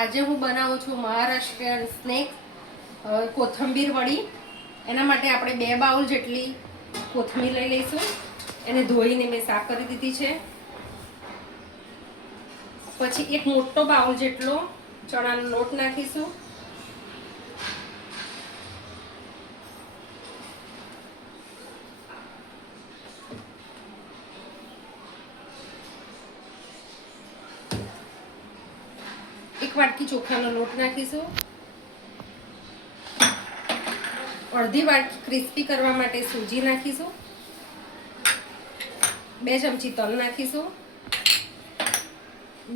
આજે હું બનાવું છું મહારાષ્ટ્રીયન સ્નેક કોથંબીર વડી. એના માટે આપણે 2 બાઉલ જેટલી કોથમીર લઈ લઈશું. એને ધોઈને મેં સાફ કરી દીધી છે. પછી એક મોટો બાઉલ જેટલો ચણાનો લોટ નાખીશું. એક વાટકી ચોખાનો લોટ નાખીશું. અડધી વાટકી ક્રિસ્પી કરવા માટે સૂજી નાખીશું. 2 ચમચી તલ નાખીશું.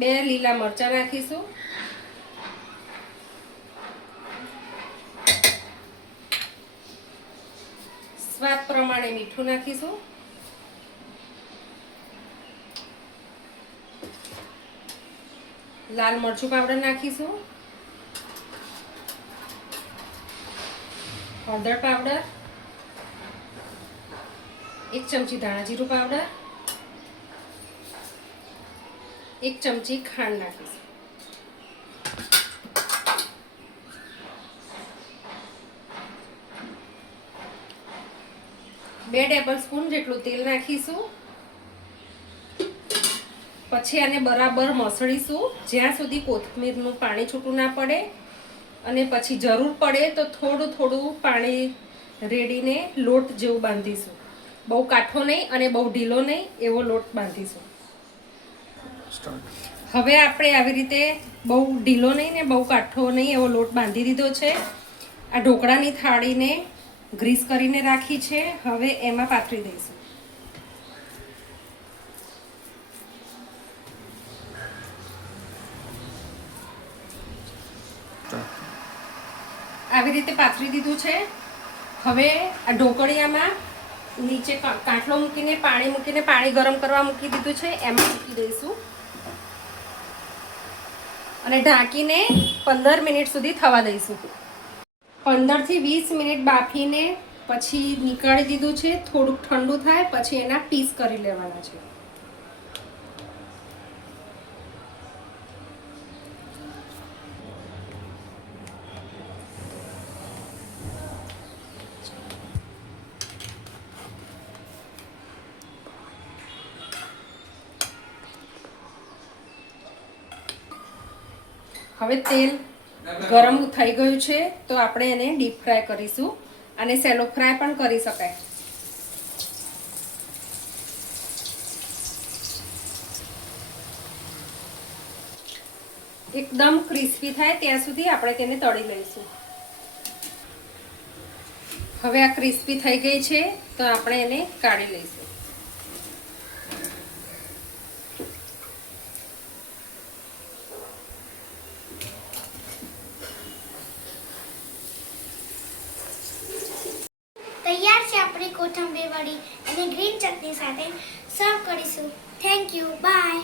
2 લીલા મરચાં નાખીશું. સ્વાદ પ્રમાણે મીઠું નાખીશું. લાલ મરચું પાવડર નાખીશું. હળદર પાવડર, 1 ચમચી ધાણા જીરું પાવડર, 1 ચમચી ખાંડ નાખીશું. બે ટેબલસ્પૂન જેટલું તેલ નાખીશું. પછી આને બરાબર મસળીશું જ્યાં સુધી કોથમીરનું પાણી છૂટું ના પડે. અને પછી જરૂર પડે તો થોડું થોડું પાણી રેડીને લોટ જેવું બાંધીશું. બહુ કાઠો નહીં અને બહુ ઢીલો નહીં એવો લોટ બાંધીશું. હવે આપણે આવી રીતે બહુ ઢીલો નહીં ને બહુ કાઠો નહીં એવો લોટ બાંધી દીધો છે. આ ઢોકળાની થાળીને ગ્રીસ કરીને રાખી છે. હવે એમાં પાથરી દઈશું. આવી રીતે પાથરી દીધું છે. હવે આ ઢોકળિયામાં નીચે કાંઠલો મૂકીને પાણી ગરમ કરવા મૂકી દીધું છે. એમાં મૂકી દઈશું અને ઢાંકીને 15 મિનિટ સુધી થવા દઈશું. 15 થી 20 મિનિટ બાફીને પછી નીકાળી દીધું છે. થોડુંક ઠંડુ થાય પછી એના પીસ કરી લેવાના છે. હવે તેલ ગરમ થઈ ગયું છે તો આપણે એને ડીપ ફ્રાય કરીશું. અને સેલો ફ્રાય પણ કરી શકાય. એકદમ ક્રિસ્પી થાય ત્યાં સુધી આપણે તેને તળી લઈશું. હવે આ ક્રિસ્પી થઈ ગઈ છે તો આપણે એને કાઢી લઈશું. તૈયાર છે આપણી કોથંબીર વડી અને ગ્રીન ચટણી સાથે સર્વ કરીશું. Thank you. બાય.